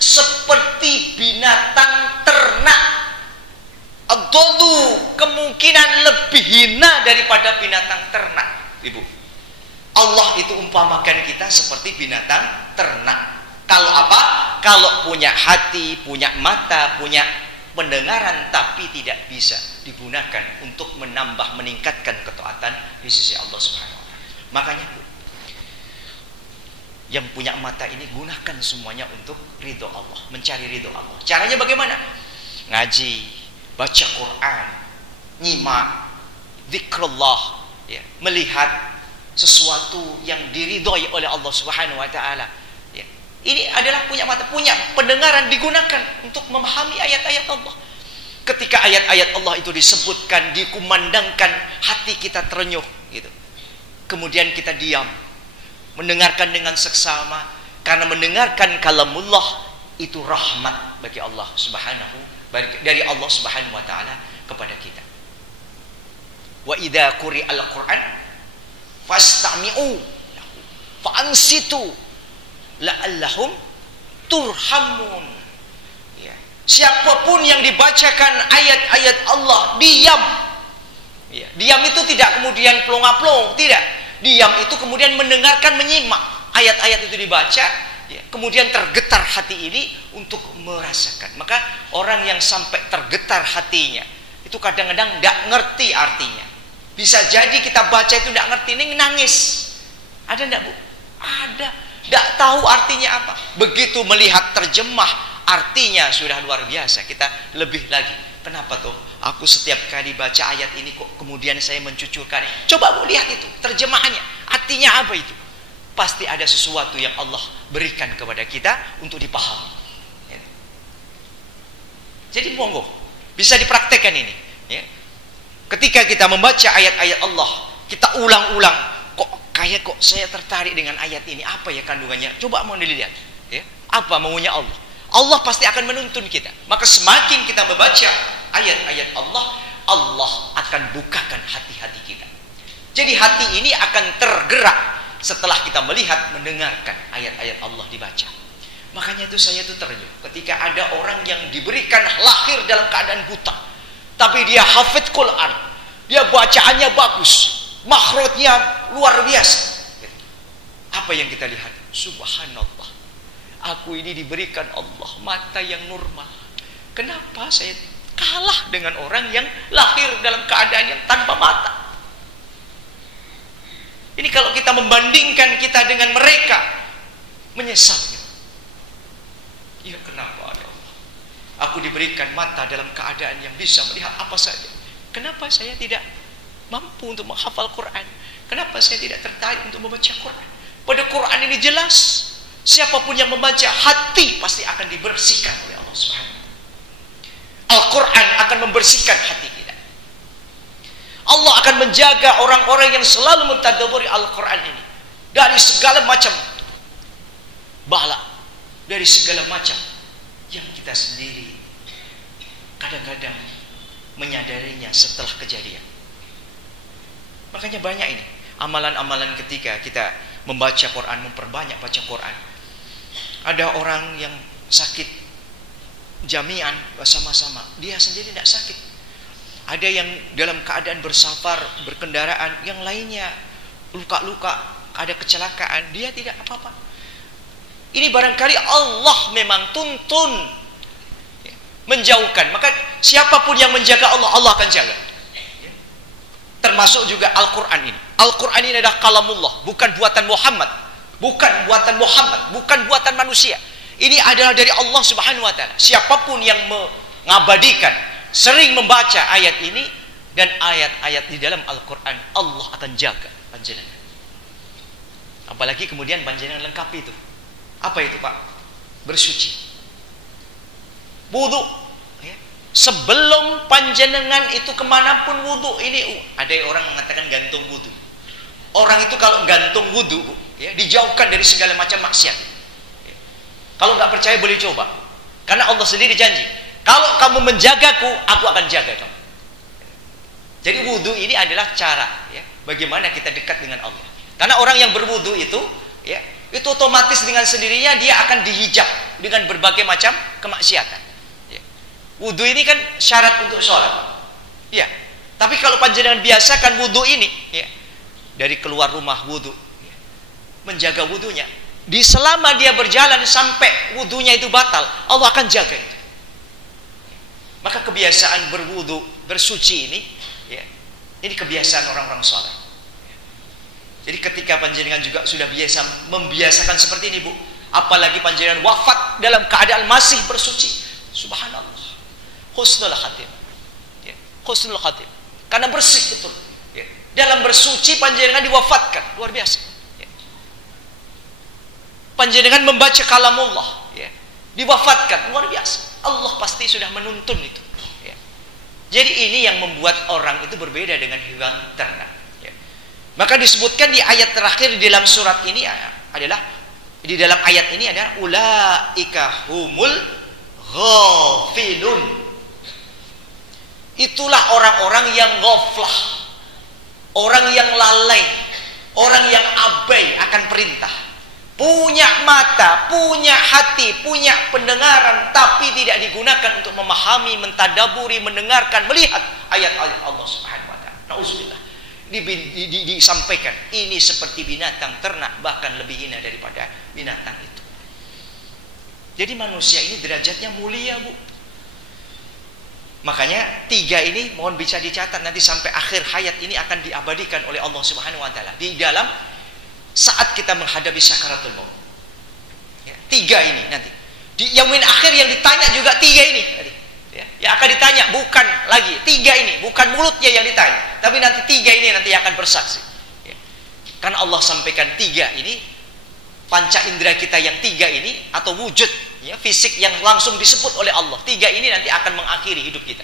seperti binatang ternak. Adallu, kemungkinan lebih hina daripada binatang ternak, Ibu. Allah itu umpamakan kita seperti binatang ternak. Kalau apa? Kalau punya hati, punya mata, punya pendengaran, tapi tidak bisa digunakan untuk menambah, meningkatkan ketaatan di sisi Allah Subhanahu wa taala. Makanya, Bu, yang punya mata ini gunakan semuanya untuk ridho Allah, mencari ridho Allah. Caranya bagaimana? Ngaji, baca Quran, nyimak zikrullah, ya, melihat sesuatu yang diridhoi oleh Allah Subhanahu wa taala, ya. Ini adalah punya mata, punya pendengaran, digunakan untuk memahami ayat-ayat Allah. Ketika ayat-ayat Allah itu disebutkan, dikumandangkan, hati kita terenyuh gitu. Kemudian kita diam, mendengarkan dengan seksama, karena mendengarkan kalamullah itu rahmat bagi Allah Subhanahu, dari Allah Subhanahu wa taala kepada kita. Wa idza quri'al Qur'an fastami'u lahu fa ansitu la'allahum turhamun. Ya. Siapapun yang dibacakan ayat-ayat Allah, diam. Ya. Diam itu tidak kemudian plong-plong, tidak. Diam itu kemudian mendengarkan, menyimak ayat-ayat itu dibaca, ya, kemudian tergetar hati ini untuk merasakan. Maka orang yang sampai tergetar hatinya itu kadang-kadang tidak ngerti artinya. Bisa jadi kita baca itu tidak ngerti, ini nangis. Ada tidak, Bu? Ada. Tidak tahu artinya apa. Begitu melihat terjemah, artinya sudah luar biasa. Kita lebih lagi. Kenapa tuh? Aku setiap kali baca ayat ini kok kemudian saya mencucurkan. Coba, Bu, lihat itu terjemahannya. Artinya apa itu? Pasti ada sesuatu yang Allah berikan kepada kita untuk dipahami. Jadi monggo, bisa dipraktekkan ini, ya. Ketika kita membaca ayat-ayat Allah, kita ulang-ulang, kok kayak kok saya tertarik dengan ayat ini, apa ya kandungannya? Coba mau dilihat, ya. Apa maunya Allah? Allah pasti akan menuntun kita. Maka semakin kita membaca ayat-ayat Allah, Allah akan bukakan hati-hati kita. Jadi hati ini akan tergerak setelah kita melihat, mendengarkan ayat-ayat Allah dibaca. Makanya itu saya tuh ternyuh ketika ada orang yang diberikan lahir dalam keadaan buta, tapi dia hafid Quran, dia bacaannya bagus, makhrajnya luar biasa. Apa yang kita lihat? Subhanallah, aku ini diberikan Allah mata yang normal. Kenapa saya kalah dengan orang yang lahir dalam keadaan yang tanpa mata? Ini kalau kita membandingkan kita dengan mereka, menyesal. Ya kenapa ya Allah? Aku diberikan mata dalam keadaan yang bisa melihat apa saja. Kenapa saya tidak mampu untuk menghafal Quran? Kenapa saya tidak tertarik untuk membaca Quran? Pada Quran ini jelas, siapapun yang membaca, hati pasti akan dibersihkan oleh Allah Subhanahu wa Ta'ala. Al-Quran akan membersihkan hati kita. Allah akan menjaga orang-orang yang selalu mentadabburi Al-Quran ini dari segala macam bala, dari segala macam yang kita sendiri kadang-kadang menyadarinya setelah kejadian. Makanya banyak ini amalan-amalan ketika kita membaca Quran, memperbanyak baca Quran. Ada orang yang sakit jami'an bersama-sama, dia sendiri tidak sakit. Ada yang dalam keadaan bersafar, berkendaraan, yang lainnya luka-luka, ada kecelakaan, dia tidak apa-apa. Ini barangkali Allah memang tuntun menjauhkan. Maka siapapun yang menjaga Allah, Allah akan jaga. Termasuk juga Al-Quran ini. Al-Quran ini adalah kalamullah, bukan buatan Muhammad, bukan buatan Muhammad, bukan buatan manusia. Ini adalah dari Allah Subhanahu wa Ta'ala. Siapapun yang mengabadikan, sering membaca ayat ini dan ayat-ayat di dalam Al-Quran, Allah akan jaga panjenengan. Apalagi kemudian panjenengan lengkapi itu. Apa itu Pak? Bersuci, wudu, ya. Sebelum panjenengan itu kemanapun wudu ini, ada orang mengatakan gantung wudu. Orang itu kalau gantung wudu, ya, dijauhkan dari segala macam maksiat. Ya. Kalau nggak percaya boleh coba, karena Allah sendiri janji, kalau kamu menjagaku, aku akan jaga kamu. Jadi wudu ini adalah cara, ya, bagaimana kita dekat dengan Allah. Karena orang yang berwudu itu, ya, itu otomatis dengan sendirinya dia akan dihijab dengan berbagai macam kemaksiatan. Ya. Wudu ini kan syarat untuk sholat. Ya. Tapi kalau panjenengan biasakan wudu ini, ya, dari keluar rumah wudu, ya, menjaga wudunya, di selama dia berjalan sampai wudunya itu batal, Allah akan jaga itu. Maka kebiasaan berwudu, bersuci ini, ya, ini kebiasaan orang-orang sholat. Jadi ketika panjenengan juga sudah membiasakan seperti ini Bu, apalagi panjenengan wafat dalam keadaan masih bersuci, subhanallah, husnul khatim, ya, husnul khatim, karena bersih betul, ya. Dalam bersuci panjenengan diwafatkan, luar biasa, ya. Panjenengan membaca kalamullah, ya, diwafatkan, luar biasa. Allah pasti sudah menuntun itu, ya. Jadi ini yang membuat orang itu berbeda dengan hewan ternak. Maka disebutkan di ayat terakhir di dalam surat ini adalah, di dalam ayat ini adalah ulaika humul ghafilun. Itulah orang-orang yang ghaflah, orang yang lalai, orang yang abai akan perintah. Punya mata, punya hati, punya pendengaran, tapi tidak digunakan untuk memahami, mentadaburi, mendengarkan, melihat ayat-ayat Allah Subhanahu wa Ta'ala. Nauzubillah. Disampaikan ini seperti binatang ternak, bahkan lebih hina daripada binatang itu. Jadi manusia ini derajatnya mulia Bu. Makanya tiga ini mohon bisa dicatat, nanti sampai akhir hayat ini akan diabadikan oleh Allah Subhanahu wa Ta'ala di dalam saat kita menghadapi sakaratul maut, ya, tiga ini nanti di yaumil akhir yang ditanya juga tiga ini nanti. Yang akan ditanya bukan lagi tiga ini, bukan mulutnya yang ditanya, tapi nanti tiga ini nanti akan bersaksi, ya. Karena Allah sampaikan tiga ini, panca indera kita yang tiga ini, atau wujud, ya, fisik yang langsung disebut oleh Allah, tiga ini nanti akan mengakhiri hidup kita.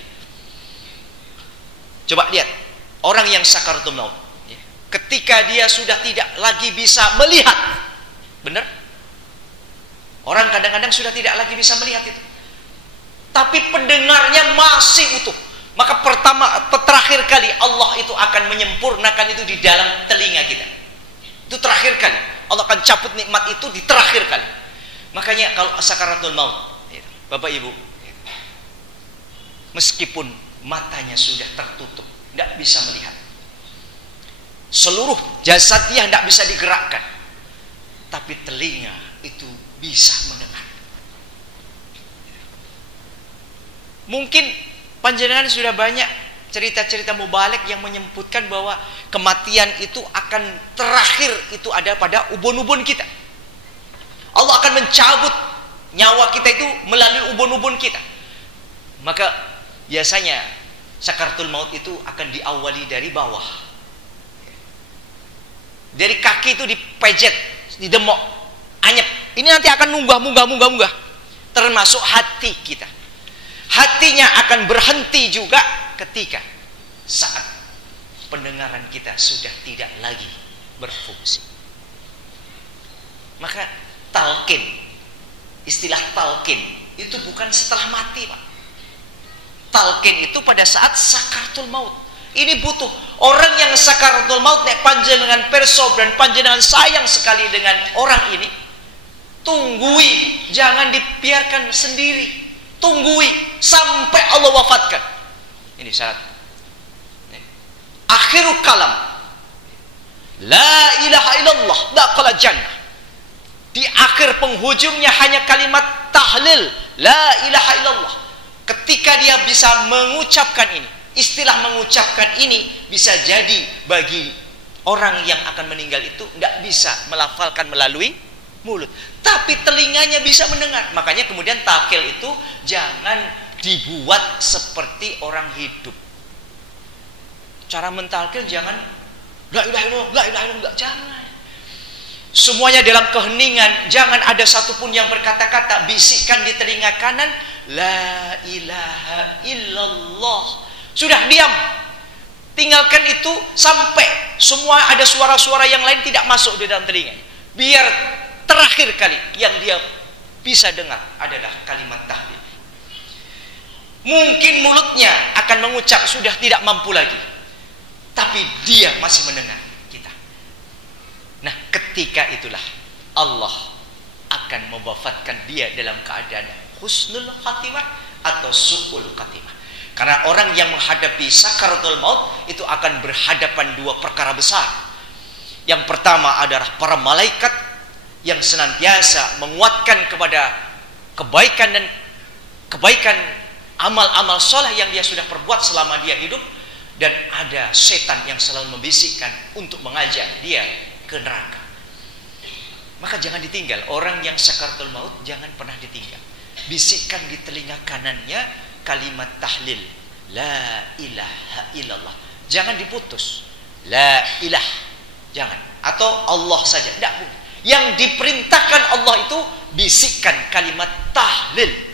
Coba lihat orang yang sakaratul maut, ya. ketika dia sudah tidak lagi bisa melihat. Benar? Orang kadang-kadang sudah tidak lagi bisa melihat itu, tapi pendengarnya masih utuh. Maka terakhir kali Allah itu akan menyempurnakan itu di dalam telinga kita. Itu terakhir kali. Allah akan cabut nikmat itu di terakhir kali. Makanya kalau sakaratul maut, Bapak Ibu, meskipun matanya sudah tertutup, tidak bisa melihat, seluruh jasad dia tidak bisa digerakkan, tapi telinga itu bisa mendengar. Mungkin panjenengan sudah banyak cerita-cerita mubalik yang menyebutkan bahwa kematian itu akan terakhir itu ada pada ubun-ubun kita. Allah akan mencabut nyawa kita itu melalui ubun-ubun kita. Maka biasanya sakaratul maut itu akan diawali dari bawah. Dari kaki itu dipejet, didemok, anyep. Ini nanti akan munggah. Termasuk hati kita. Hatinya akan berhenti juga ketika saat pendengaran kita sudah tidak lagi berfungsi. Maka talqin, istilah talqin itu bukan setelah mati, Pak. Talqin itu pada saat sakaratul maut. Ini butuh orang yang sakaratul maut nek panjenengan perso dan panjenengan sayang sekali dengan orang ini. Tunggui, jangan dibiarkan sendiri. Tunggui sampai Allah wafatkan. Ini syarat. Akhirul kalam, la ilaha illallah, dakhala jannah. Di akhir penghujungnya hanya kalimat tahlil, la ilaha illallah. Ketika dia bisa mengucapkan ini, istilah mengucapkan ini bisa jadi bagi orang yang akan meninggal itu tidak bisa melafalkan melalui mulut, tapi telinganya bisa mendengar. Makanya kemudian takil itu jangan dibuat seperti orang hidup. Cara mentalkil jangan la ilaha illallah, la ilaha illallah, jangan. Semuanya dalam keheningan, jangan ada satupun yang berkata-kata. Bisikkan di telinga kanan, la ilaha illallah. Sudah diam. Tinggalkan itu sampai semua ada suara-suara yang lain tidak masuk di dalam telinga. Biar terakhir kali yang dia bisa dengar adalah kalimat tahlil. Mungkin mulutnya akan mengucap sudah tidak mampu lagi, tapi dia masih mendengar kita. Nah, ketika itulah Allah akan mewafatkan dia dalam keadaan husnul khatimah atau su'ul khatimah. Karena orang yang menghadapi sakaratul maut itu akan berhadapan dua perkara besar. Yang pertama adalah para malaikat yang senantiasa menguatkan kepada kebaikan dan kebaikan amal-amal soleh yang dia sudah perbuat selama dia hidup, dan ada setan yang selalu membisikkan untuk mengajak dia ke neraka. Maka jangan ditinggal. Orang yang sakaratul maut jangan pernah ditinggal. Bisikkan di telinga kanannya kalimat tahlil, la ilaha illallah. Jangan diputus. La ilah. Jangan. Atau Allah saja. Tidak boleh. Yang diperintahkan Allah itu bisikkan kalimat tahlil.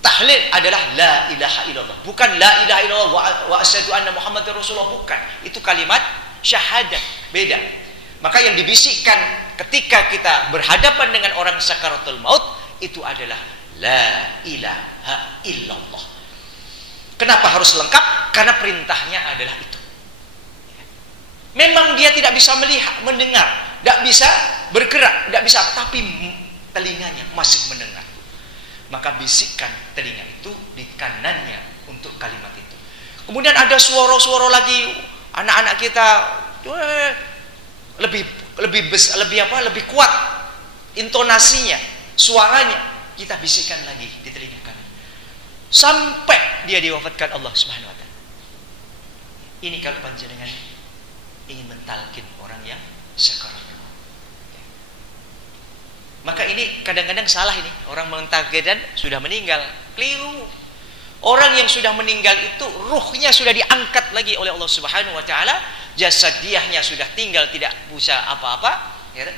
Tahlil adalah la ilaha illallah, bukan la ilaha illallah wa asyhadu anna muhammadar rasulullah, bukan. Itu kalimat syahadat, beda. Maka yang dibisikkan ketika kita berhadapan dengan orang sakaratul maut itu adalah la ilaha illallah. Kenapa harus lengkap? Karena perintahnya adalah itu. Memang dia tidak bisa melihat, mendengar, tidak bisa bergerak, tidak bisa, tapi telinganya masih mendengar. Maka bisikkan telinga itu di kanannya untuk kalimat itu. Kemudian ada suara-suara lagi, anak-anak kita lebih kuat intonasinya, suaranya, kita bisikkan lagi di telinga kanan sampai dia diwafatkan Allah Subhanahu wa taala. Ini kalau panjenengan ingin mentalkin orang yang sakarat. Maka ini kadang-kadang salah ini. Orang mentalkin sudah meninggal, keliru. Orang yang sudah meninggal itu ruhnya sudah diangkat lagi oleh Allah Subhanahu wa taala, jasad diahnya sudah tinggal tidak bisa apa-apa, ya.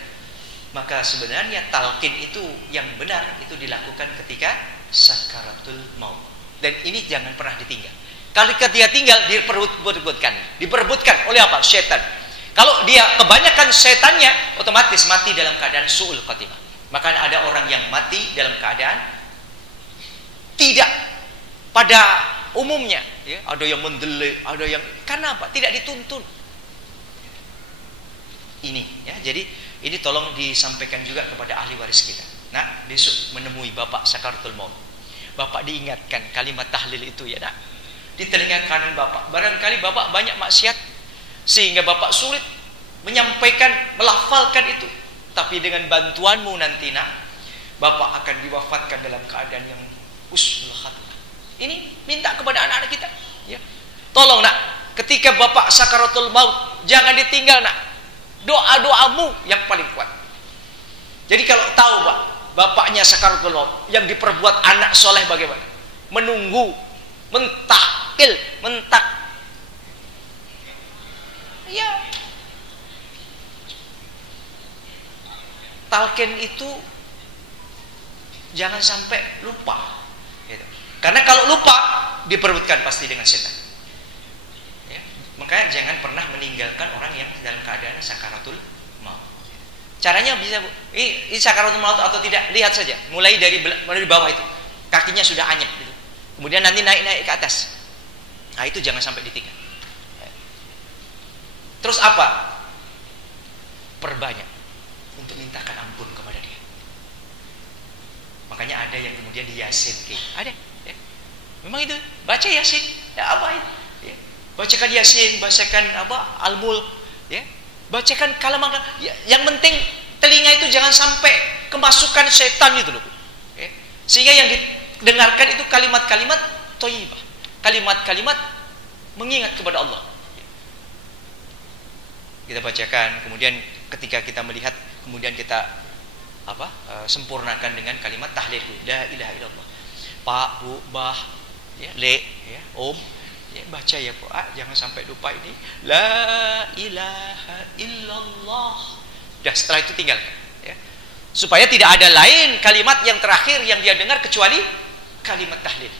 Maka sebenarnya talqin itu yang benar itu dilakukan ketika sakaratul maut. Dan ini jangan pernah ditinggal. Kalau ketika tinggal diperebutkan oleh apa? Setan. Kalau dia kebanyakan setannya, otomatis mati dalam keadaan su'ul khatimah. Maka ada orang yang mati dalam keadaan tidak pada umumnya, ya, ada yang mendelik, ada yang karena apa? Tidak dituntun. Ini, ya, jadi ini tolong disampaikan juga kepada ahli waris kita. Nah, besok menemui bapak sakaratul maut, bapak diingatkan kalimat tahlil itu, ya nak, di telinga kanan bapak. Barangkali bapak banyak maksiat sehingga bapak sulit menyampaikan, melafalkan itu. Tapi dengan bantuanmu nanti nak, bapak akan diwafatkan dalam keadaan yang husnul khatimah. Ini minta kepada anak-anak kita, ya. Tolong nak, ketika bapak sakaratul maut, jangan ditinggal nak. Doa-doamu yang paling kuat. Jadi kalau tahu pak, bapaknya sakaratul maut, yang diperbuat anak soleh bagaimana? Menunggu, mentak, ya. Talqin itu jangan sampai lupa, gitu. Karena kalau lupa diperbutkan pasti dengan setan, ya. Makanya jangan pernah meninggalkan orang yang dalam keadaan sakaratul maut. Caranya bisa, ini sakaratul maut atau tidak, lihat saja, mulai dari bawah itu, kakinya sudah anyep gitu. Kemudian nanti naik ke atas. Nah itu jangan sampai ditinggal. Terus apa? Perbanyak untuk mintakan ampun kepada dia. Makanya ada yang kemudian di Yasin, ada, ya. Memang itu baca Yasin, ya apa itu, ya. Bacakan Yasin, bacakan apa Al-Mulk, ya. Bacakan kalimat, ya. Yang penting telinga itu jangan sampai kemasukan setan itu loh, ya. Sehingga yang didengarkan itu kalimat-kalimat thayyibah, kalimat-kalimat mengingat kepada Allah. Kita bacakan, kemudian ketika kita melihat, kemudian kita sempurnakan dengan kalimat tahlil, la ilaha illallah. Pak, Bu, Bah, ya, Le, ya, Om, ya, baca ya Pak, jangan sampai lupa ini la ilaha illallah. Dah, setelah itu tinggalkan, ya. Supaya tidak ada lain kalimat yang terakhir yang dia dengar kecuali kalimat tahlil.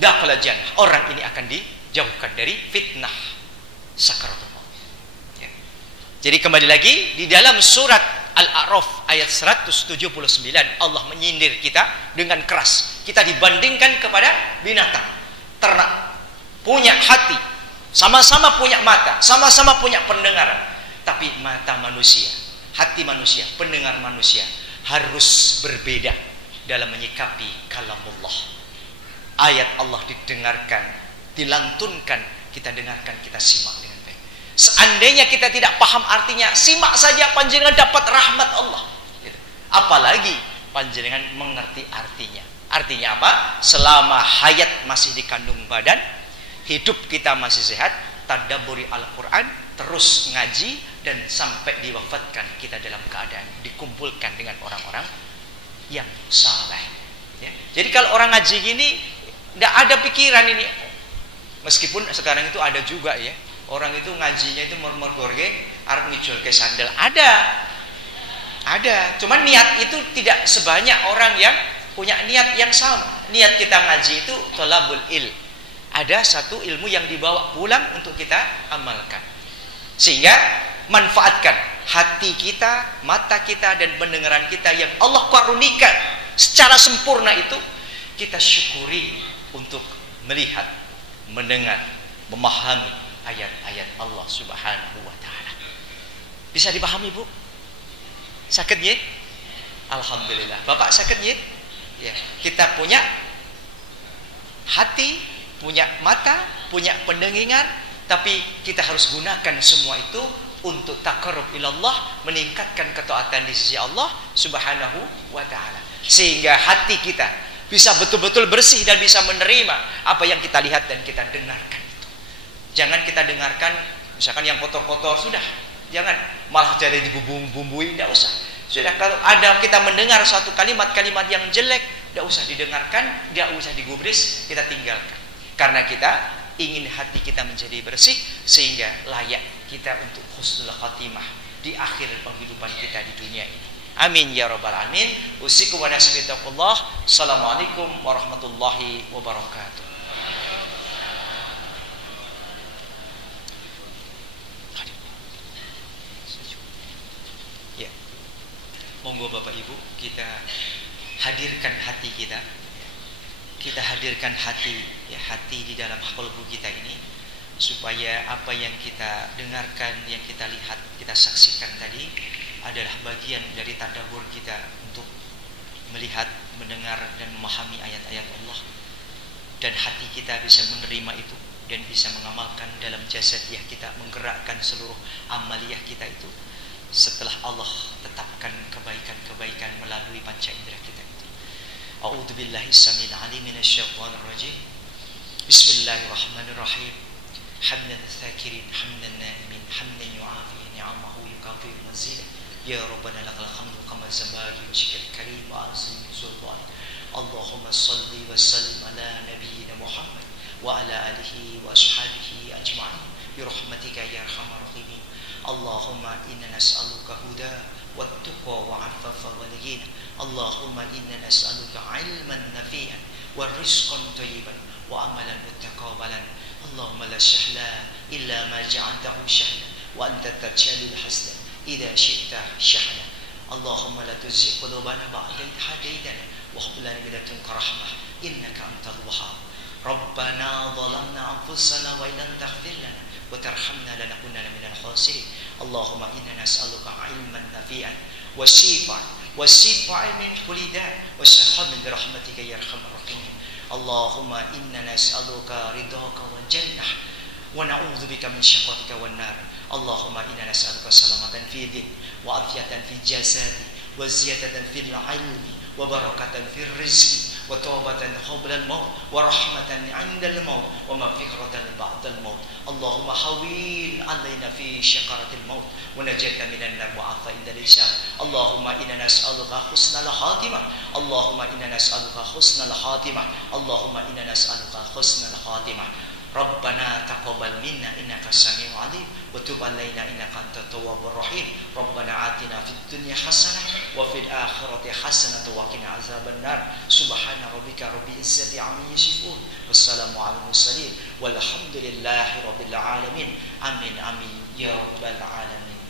Dakhala jannah, orang ini akan dijauhkan dari fitnah sakaratul maut, ya. Jadi kembali lagi di dalam surat Al-A'raf ayat 179 Allah menyindir kita dengan keras. Kita dibandingkan kepada binatang, ternak, punya hati, sama-sama punya mata, sama-sama punya pendengaran. Tapi mata manusia, hati manusia, pendengar manusia harus berbeda dalam menyikapi kalamullah. Ayat Allah didengarkan, dilantunkan, kita dengarkan, kita simak dengan baik. Seandainya kita tidak paham artinya, simak saja, panjenengan dapat rahmat Allah. Apalagi panjenengan mengerti artinya. Artinya apa? Selama hayat masih di kandung badan, hidup kita masih sehat, tadabburi Al-Quran, terus ngaji, dan sampai diwafatkan kita dalam keadaan dikumpulkan dengan orang-orang yang saleh, ya. Jadi kalau orang ngaji gini, tidak ada pikiran ini. Meskipun sekarang itu ada juga, ya, orang itu ngajinya itu mergorge arep ngijol ke sandal, ada, cuman niat itu tidak sebanyak orang yang punya niat yang sama. Niat kita ngaji itu thalabul ilm, ada satu ilmu yang dibawa pulang untuk kita amalkan, sehingga manfaatkan hati kita, mata kita, dan pendengaran kita yang Allah karunikan secara sempurna itu, kita syukuri untuk melihat, mendengar, memahami ayat-ayat Allah Subhanahu wa ta'ala. Bisa dipahami, Bu? Sakit ya? Alhamdulillah. Bapak sakit ya? Ya. Kita punya hati, punya mata, punya pendengar, tapi kita harus gunakan semua itu untuk taqarrub ilallah, meningkatkan ketaatan di sisi Allah Subhanahu wa ta'ala, sehingga hati kita bisa betul-betul bersih dan bisa menerima apa yang kita lihat dan kita dengarkan itu. Jangan kita dengarkan misalkan yang kotor-kotor, sudah, jangan malah jadi dibumbu-bumbui, tidak usah. Sudah, kalau ada kita mendengar suatu kalimat-kalimat yang jelek, tidak usah didengarkan, tidak usah digubris, kita tinggalkan. Karena kita ingin hati kita menjadi bersih, sehingga layak kita untuk husnul khatimah di akhir penghidupan kita di dunia ini. Amin ya rabbal alamin. Usikum wa nasibittaqullah. Assalamualaikum warahmatullahi wabarakatuh. Monggo Bapak Ibu, kita hadirkan hati kita. Kita hadirkan hati, ya, hati di dalam kalbu kita ini, supaya apa yang kita dengarkan, yang kita lihat, kita saksikan tadi adalah bagian dari tadabbur kita untuk melihat, mendengar, dan memahami ayat-ayat Allah. Dan hati kita bisa menerima itu dan bisa mengamalkan dalam jasadiah kita, menggerakkan seluruh amaliyah kita itu setelah Allah tetapkan kebaikan-kebaikan melalui panca indera kita itu. A'udzu billahi samil alim minasyaitonir rajim. Bismillahirrahmanirrahim. Hamdan tsakirin, hamdan na'imin, hamdan yu'afi ni'amahu yukafi mazidah. Ya Rabbana lakal hamdu kama zambagi wajhikal karim wa azim sultan. Allahumma salli wa sallim ala nabiyyina Muhammad wa ala alihi wa ashabihi ajma'in bi rahmatika ya arhamar rahimin. Allahumma inna nas'aluka huda wat tuqa wa 'afafa wal ghina. Allahumma inna nas'aluka 'ilman nafi'an wa rizqan thayyiban wa amalan mutaqabbalan. Allahumma la sahla illa ma ja'altahu sahla wa anta taj'alul hasna idza syi'ta sahla. Allahumma la tuzigh qulubana ba'da idh hadaytana wa hab lana min ladunka rahmah innaka antal wahhab. Rabbana zalamna anfusana wa illam taghfir lana wa tarhamna lanakunanna minal khasirin. Allahumma inna nas'aluka 'ilman nafi'an wa shifaan min kulli da' wa shifaan bi rahmatika ya arhamar rahimin. Allahumma inna nas'aluka ridhaka wal jannah wa na'udzubika min syaqatika wan nar. Allahumma inna nas'aluka salamatan fi din wa afiyatan fi jasadi wa ziyadatan fil ilmi wa barakatan fir rizqi wa taubatan qabla al-maut wa rahmatan 'inda al-maut wa maghfiratan ba'da al-maut. Allahumma hawwin 'alaina fi syaqaratil maut wa najata minan nar wa 'afa inda al-hisab. Allahumma inna nas'aluka husnal khatimah. Allahumma inna nas'aluka husnal khatimah. Allahumma inna nas'aluka husnal khatimah. Rabbana taqabbal minna innaka samiul alim wa tub alaina innaka antat tawwabur rahim. Rabbana atina fid dunya hasanah wa fil akhirati hasanah wa qina azaban nar. Subhana rabbika rabbil izzati amma yasifun. Wassalamu alal mursalin walhamdulillahi rabbil alamin. Amin amin ya rabbal alamin.